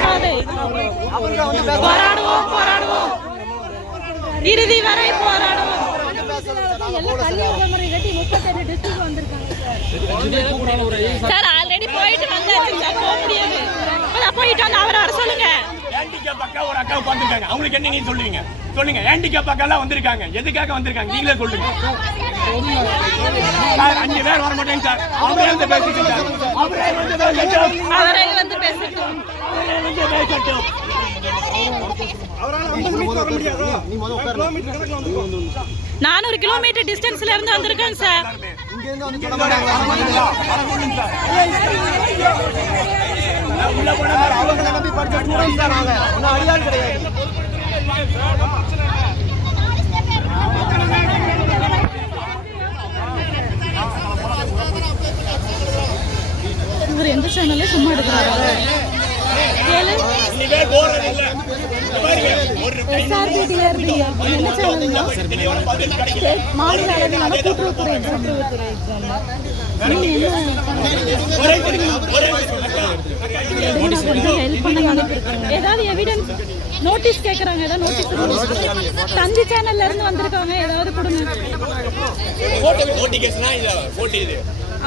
நடக்காது. போராடுவோம் போராடுவோம், இறுதி வரை போராடுவோம். சார் ஆல்ரெடி போயிட்டு வந்தாச்சு சார், போக முடியாது. போயிட்டு வந்து அவரை வர சொல்லுங்க. ஹேண்டிகேப் அக்கா ஒரு அக்கா உட்காந்துருக்காங்க, அவங்களுக்கு என்ன நீங்க சொல்லுவீங்க சொல்லுங்க. ஹேண்டிகேப் அக்கா எல்லாம் வந்திருக்காங்க, எதுக்காக வந்திருக்காங்க நீங்களே சொல்லுங்க. 5 பேர் வர மாட்டேங்க சார், அவரே வந்து பேசிட்டு சார், அவரே வந்து பேசட்டும். 400 கிலோமீட்டர் டிஸ்டன்ஸ்ல இருந்து வந்திருக்காங்க சார். இவர் எந்த சேனல்ல சும்மா எடுக்கிறாரு? மாநில அளவிலான கூட்டுறவுத்துறை ஹெல்ப் பண்ணுங்க. ஏதாவது எவிடன்ஸ் நோட்டீஸ் கேட்கறாங்க, ஏதாவது நோட்டீஸ் தந்தி சேனல்ல இருந்து வந்திருக்காங்க, ஏதாவது கொடுங்க.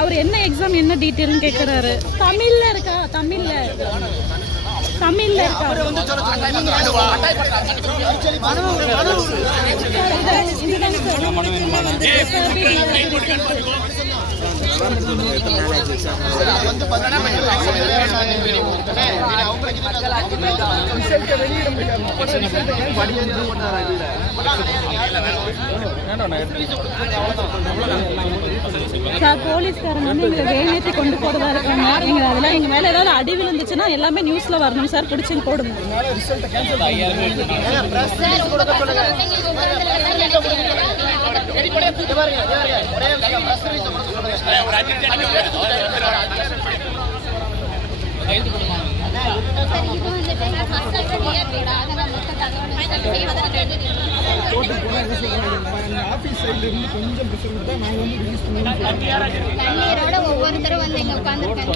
அவர் என்ன எக்ஸாம் என்ன டீட்டெயில்னு கேட்கறாரு. தமிழ்ல இருக்கா? தமிழ்ல இருக்கா? சார் போலீஸ்காரங்க வந்து எங்களை வேலையேற்றி கொண்டு போறதா இருக்காங்க. நீங்க அதெல்லாம் எங்க மேல ஏதாவது அடி விழுந்துச்சுன்னா எல்லாமே நியூஸ்ல வரணும் சார், பிடிச்சி போடுங்க. ஒவ்வொருத்தரும் வந்து இங்க உட்கார்ந்துருக்காங்க.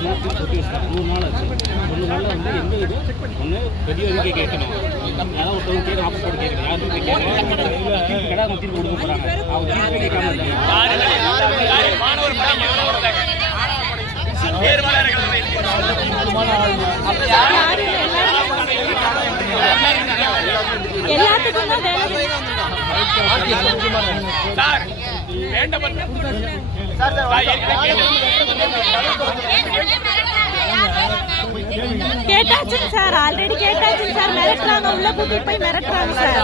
எல்லாத்துக்கும் கேட்டாச்சுங்க சார், ஆல்ரெடி கேட்டாச்சுங்க சார். மிரட்டுறாங்க, உள்ள கூட்டிட்டு போய் மிரட்டுறாங்க சார்.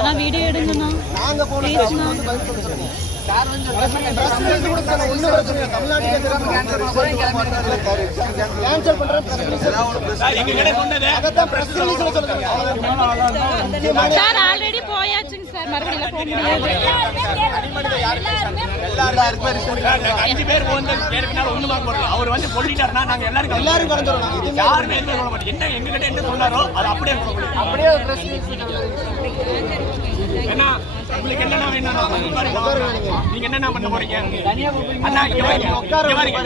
வீடியோ மாதிரி வீடியோ எடுங்கண்ணா. சார் ஆல்ரெடி போயாச்சுங்க சார், மறுபடியும் போக முடியாது. 5 பேர் அவர் வந்து சொல்லிட்டாருன்னா நாங்க எல்லாரும் கடந்துறோம். யாருமே என்ன சொல்ல மாட்டோம். என்ன எங்ககிட்ட என்ன சொன்னாரோ அது அப்படியே என்ன உங்களுக்கு என்னென்ன வேணும், நீங்க என்னென்ன பண்ண போறீங்க? அண்ணா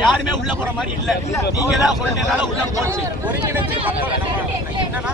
யாருமே உள்ள போற மாதிரி இல்ல, நீங்க தான் சொல்றதுனால உள்ள போச்சு. ஒருங்கிணைச்சு என்னன்னா